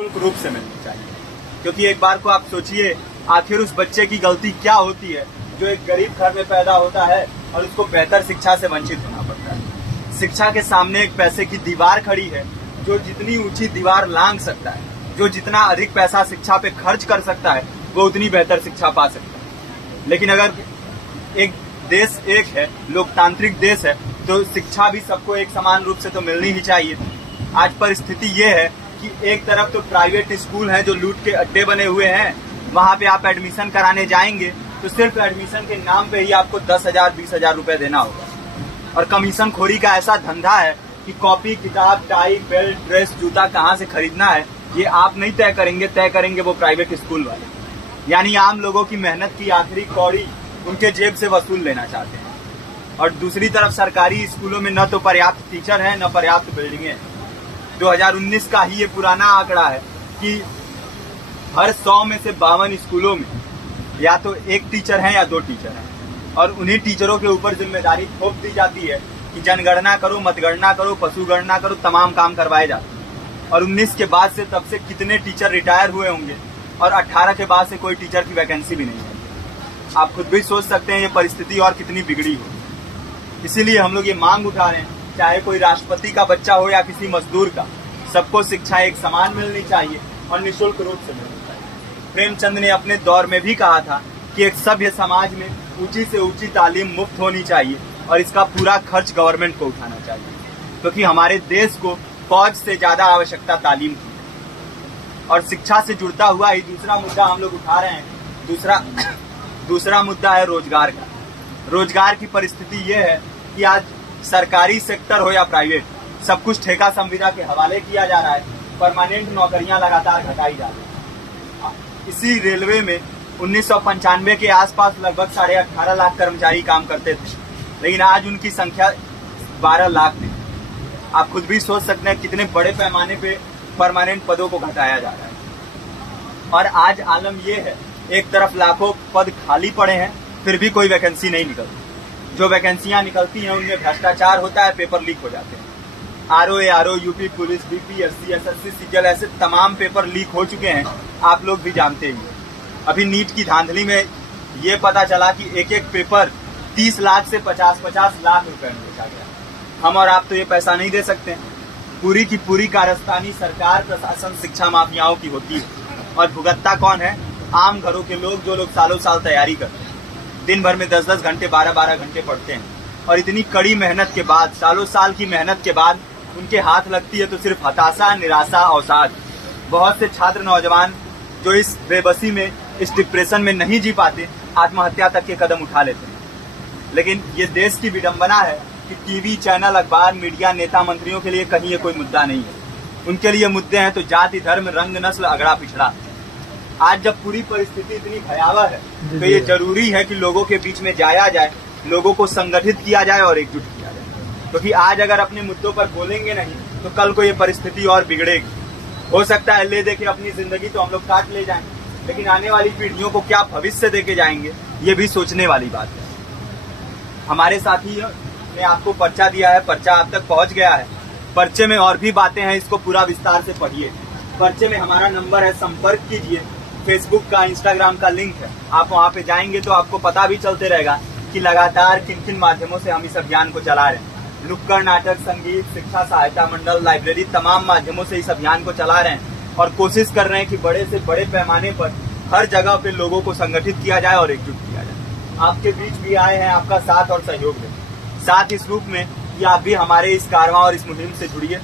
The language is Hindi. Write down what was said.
निःशुल्क रूप से मिलनी चाहिए। क्योंकि एक बार को आप सोचिए, आखिर उस बच्चे की गलती क्या होती है जो एक गरीब घर में पैदा होता है और उसको बेहतर शिक्षा से वंचित होना पड़ता है। शिक्षा के सामने एक पैसे की दीवार खड़ी है, जो जितनी ऊंची दीवार लांघ सकता है, जो जितना अधिक पैसा शिक्षा पे खर्च कर सकता है, वो उतनी बेहतर शिक्षा पा सकता है। लेकिन अगर एक देश एक है, लोकतांत्रिक देश है, तो शिक्षा भी सबको एक समान रूप से तो मिलनी ही चाहिए। आज परिस्थिति ये है कि एक तरफ तो प्राइवेट स्कूल हैं जो लूट के अड्डे बने हुए हैं, वहां पे आप एडमिशन कराने जाएंगे तो सिर्फ एडमिशन के नाम पे ही आपको 10,000 20,000 रुपए देना होगा। और कमीशन खोरी का ऐसा धंधा है कि कॉपी, किताब, टाई, बेल्ट, ड्रेस, जूता कहाँ से खरीदना है ये आप नहीं तय करेंगे वो प्राइवेट स्कूल वाले। यानी आम लोगों की मेहनत की आखिरी कौड़ी उनके जेब से वसूल लेना चाहते हैं। और दूसरी तरफ सरकारी स्कूलों में न तो पर्याप्त टीचर हैं, न पर्याप्त बिल्डिंगें हैं। 2019 का ही ये पुराना आंकड़ा है कि हर 100 में से 52 स्कूलों में या तो एक टीचर है या 2 टीचर हैं। और उन्हीं टीचरों के ऊपर जिम्मेदारी थोप दी जाती है कि जनगणना करो, मतगणना करो, पशुगणना करो, तमाम काम करवाए जाते हैं। और 19 के बाद से तब से कितने टीचर रिटायर हुए होंगे और 18 के बाद से कोई टीचर की वैकेंसी भी नहीं है। आप खुद भी सोच सकते हैं ये परिस्थिति और कितनी बिगड़ी हो। इसीलिए हम लोग ये मांग उठा रहे हैं, चाहे कोई राष्ट्रपति का बच्चा हो या किसी मजदूर का, सबको शिक्षा एक समान मिलनी चाहिए और निःशुल्क रूप से मिलनी चाहिए। प्रेमचंद ने अपने दौर में भी कहा था कि एक सभ्य समाज में ऊंची से ऊंची तालीम मुफ्त होनी चाहिए और इसका पूरा खर्च गवर्नमेंट को उठाना चाहिए, क्योंकि हमारे देश को फौज से ज्यादा आवश्यकता तालीम की है। और शिक्षा से जुड़ता हुआ ही दूसरा मुद्दा हम लोग उठा रहे हैं। दूसरा मुद्दा है रोजगार का। रोजगार की परिस्थिति ये है कि आज सरकारी सेक्टर हो या प्राइवेट, सब कुछ ठेका संविदा के हवाले किया जा रहा है। परमानेंट नौकरियां लगातार घटाई जा रही है। इसी रेलवे में 1995 के आसपास लगभग 18.5 लाख कर्मचारी काम करते थे, लेकिन आज उनकी संख्या 12 लाख थी। आप खुद भी सोच सकते हैं कितने बड़े पैमाने पे परमानेंट पदों को घटाया जा रहा है। और आज आलम यह है, एक तरफ लाखों पद खाली पड़े हैं, फिर भी कोई वैकेंसी नहीं निकलती। जो वैकेंसियां निकलती हैं उनमें भ्रष्टाचार होता है, पेपर लीक हो जाते हैं। RO, UP police, BPSC, SSC, CGL, ऐसे तमाम पेपर लीक हो चुके हैं, आप लोग भी जानते ही हैं। अभी नीट की धांधली में ये पता चला कि एक एक पेपर 30 लाख से 50-50 लाख रुपए में बेचा गया। हम और आप तो ये पैसा नहीं दे सकते। पूरी की पूरी कारस्तानी सरकार, प्रशासन, शिक्षा माफियाओं की होती है। और भुगतता कौन है? आम घरों के लोग, जो लोग सालों साल तैयारी करते हैं, दिन भर में 10-10 घंटे, 12-12 घंटे पढ़ते हैं। और इतनी कड़ी मेहनत के बाद, सालों साल की मेहनत के बाद उनके हाथ लगती है तो सिर्फ हताशा, निराशा, अवसाद। बहुत से छात्र नौजवान जो इस बेबसी में, इस डिप्रेशन में नहीं जी पाते, आत्महत्या तक के कदम उठा लेते हैं। लेकिन ये देश की विडंबना है कि टीवी चैनल, अखबार, मीडिया, नेता, मंत्रियों के लिए कहीं ये कोई मुद्दा नहीं है। उनके लिए मुद्दे हैं तो जाति, धर्म, रंग, नस्ल, अगड़ा पिछड़ा। आज जब पूरी परिस्थिति इतनी भयावह है तो ये जरूरी है कि लोगों के बीच में जाया जाए, लोगों को संगठित किया जाए और एकजुट किया जाए। क्योंकि आज अगर अपने मुद्दों पर बोलेंगे नहीं तो कल को ये परिस्थिति और बिगड़ेगी। हो सकता है ले देके अपनी जिंदगी तो हम लोग काट ले जाएं, लेकिन आने वाली पीढ़ियों को क्या भविष्य देके जाएंगे, ये भी सोचने वाली बात है। हमारे साथी ने आपको पर्चा दिया है, पर्चा आप तक पहुंच गया है। पर्चे में और भी बातें हैं, इसको पूरा विस्तार से पढ़िए। पर्चे में हमारा नंबर है, संपर्क कीजिए। फेसबुक का, इंस्टाग्राम का लिंक है, आप वहाँ पे जाएंगे तो आपको पता भी चलते रहेगा कि लगातार किन किन माध्यमों से हम इस अभियान को चला रहे हैं। नुक्कड़ नाटक, संगीत, शिक्षा सहायता मंडल, लाइब्रेरी, तमाम माध्यमों से इस अभियान को चला रहे हैं और कोशिश कर रहे हैं कि बड़े से बड़े पैमाने पर हर जगह पे लोगों को संगठित किया जाए और एकजुट किया जाए। आपके बीच भी आए हैं, आपका साथ और सहयोग है। साथ इस रूप में कि आप भी हमारे इस कारवां और इस मुहिम से जुड़िए।